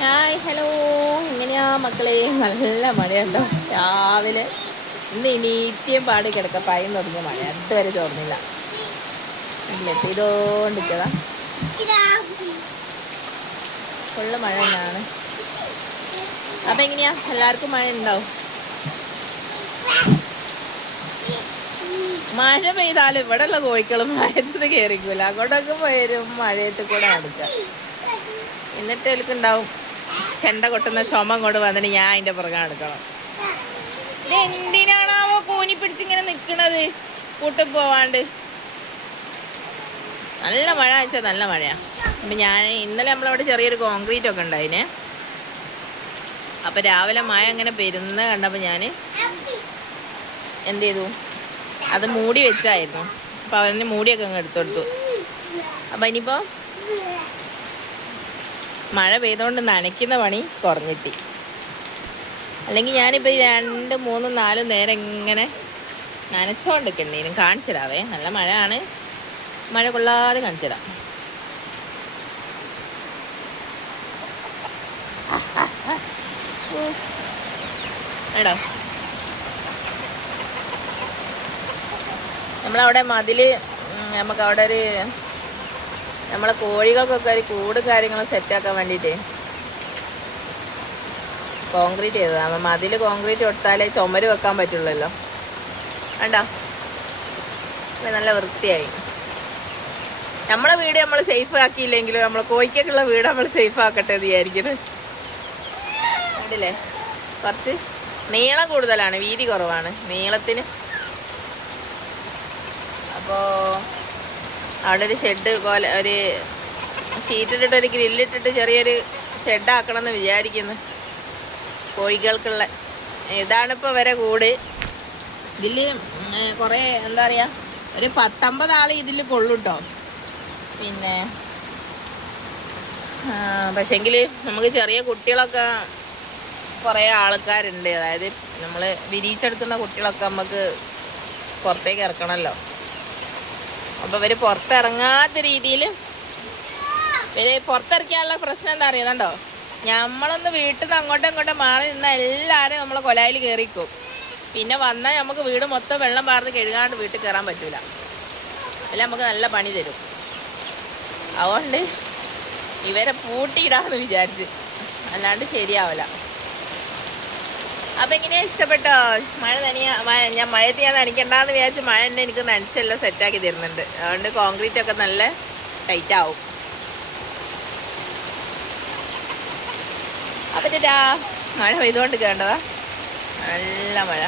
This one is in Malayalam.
ഹായ് ഹലോ, എങ്ങനെയാ മക്കളെ? നല്ല മഴയുണ്ടോ രാവിലെ? ഇന്ന് ഇനീറ്റിയും പാടി കിടക്ക പയം തുടങ്ങിയ മഴ അതുവരെ ചോർന്നില്ല. ഇല്ലേ പെയ്തോണ്ടിരിക്കതാ, ഫുള്ള് മഴ തന്നെയാണ്. അപ്പം എങ്ങനെയാ, എല്ലാവർക്കും മഴ ഉണ്ടാവും? മഴ പെയ്താലും ഇവിടെ ഉള്ള കോഴിക്കളും മഴയത്ത് കയറിക്കൂല, അങ്ങോട്ടൊക്കെ വരും മഴയത്ത് കൂടെ നടക്കുക. എന്നിട്ട് എനിക്കുണ്ടാവും ചെണ്ട കൊട്ടുന്ന ചുമ കൊണ്ട് വന്നിട്ട് ഞാൻ അതിന്റെ പുറകെ നടക്കണം. ഇത് എന്തിനാണാവോ കൂനി പിടിച്ചിങ്ങനെ നിക്കണത് കൂട്ടി പോവാണ്ട്? നല്ല മഴ വെച്ചാൽ നല്ല മഴയാ. അപ്പം ഞാൻ ഇന്നലെ നമ്മളവിടെ ചെറിയൊരു കോൺക്രീറ്റ് ഒക്കെ ഉണ്ടായിനെ. അപ്പം രാവിലെ മഴ അങ്ങനെ പെരുന്ന കണ്ടപ്പോൾ ഞാൻ എന്ത് ചെയ്തു, അത് മൂടി വെച്ചായിരുന്നു. അപ്പം അവന് മൂടിയൊക്കെ അങ്ങ് എടുത്തെടുത്തു. അപ്പം ഇനിയിപ്പോൾ മഴ പെയ്തുകൊണ്ട് നനയ്ക്കുന്ന പണി കുറഞ്ഞിട്ട്, അല്ലെങ്കിൽ ഞാനിപ്പോൾ 2, 3, 4 നേരം ഇങ്ങനെ നനച്ചോണ്ടിരിക്കണ്ടേനും. കാണിച്ചിടാവേ, നല്ല മഴയാണ്, മഴ കൊള്ളാതെ കാണിച്ചിടാം. എടോ, നമ്മളവിടെ മതിൽ, നമുക്ക് അവിടെ ഒരു നമ്മളെ കോഴികൾക്കൊക്കെ ഒരു കൂട് കാര്യങ്ങളും സെറ്റാക്കാൻ വേണ്ടിയിട്ട് കോൺക്രീറ്റ് ചെയ്തതാണ്. മതിൽ കോൺക്രീറ്റ് കൊടുത്താലേ ചുമര് വെക്കാൻ പറ്റുള്ളല്ലോ. കണ്ടോ, നല്ല വൃത്തിയായി. നമ്മളെ വീട് നമ്മൾ സേഫ് ആക്കിയില്ലെങ്കിലും നമ്മളെ കോഴിക്കൊക്കെയുള്ള വീട് നമ്മൾ സേഫ് ആക്കട്ടെ എന്ന് വിചാരിക്കുന്നത്. കണ്ടില്ലേ, കുറച്ച് നീളം കൂടുതലാണ്, വീതി കുറവാണ് നീളത്തിന്. അപ്പോൾ അവിടെ ഒരു ഷെഡ് പോലെ ഒരു ഷീറ്റിട്ടിട്ട് ഒരു ഗ്രില്ലിട്ടിട്ട് ചെറിയൊരു ഷെഡാക്കണം എന്ന് വിചാരിക്കുന്നു കോഴികൾക്കുള്ള. ഇതാണിപ്പോൾ വരെ കൂട്. ഇതിൽ കുറേ എന്താ പറയുക, ഒരു 19 ആൾ ഇതിൽ കൊള്ളുട്ടോ. പിന്നെ പക്ഷേങ്കിൽ നമുക്ക് ചെറിയ കുട്ടികളൊക്കെ കുറേ ആൾക്കാരുണ്ട്. അതായത് നമ്മൾ വിരിയിച്ചെടുക്കുന്ന കുട്ടികളൊക്കെ നമുക്ക് പുറത്തേക്ക് ഇറക്കണമല്ലോ. അപ്പോൾ ഇവർ പുറത്തിറങ്ങാത്ത രീതിയിൽ, ഇവർ പുറത്തിറക്കിയാനുള്ള പ്രശ്നം എന്താ അറിയുന്നുണ്ടോ? നമ്മളൊന്ന് വീട്ടിൽ നിന്ന് അങ്ങോട്ടും ഇങ്ങോട്ടും മാറി നിന്നാൽ എല്ലാവരും നമ്മളെ കൊലായിൽ കയറിക്കും. പിന്നെ വന്നാൽ നമുക്ക് വീട് മൊത്തം വെള്ളം പാർന്ന് കഴുകാണ്ട് വീട്ടിൽ കയറാൻ പറ്റൂല. അല്ല, നമുക്ക് നല്ല പണി തരും. അതുകൊണ്ട് ഇവരെ പൂട്ടിയിടാമെന്ന് വിചാരിച്ച്, അല്ലാണ്ട് ശരിയാവില്ല. അപ്പം എങ്ങനെയാ, ഇഷ്ടപ്പെട്ടോ? മഴ ഞാൻ മഴയത്ത് ഞാൻ നനയ്ക്കണ്ടെന്ന് വിചാരിച്ച് മഴ തന്നെ എനിക്ക് നനച്ചെല്ലാം സെറ്റാക്കി തരുന്നുണ്ട്. അതുകൊണ്ട് കോൺക്രീറ്റ് ഒക്കെ നല്ല ടൈറ്റ് ആവും. അപ്പം മഴ പെയ്തുകൊണ്ട് കേണ്ടതാ, നല്ല മഴ.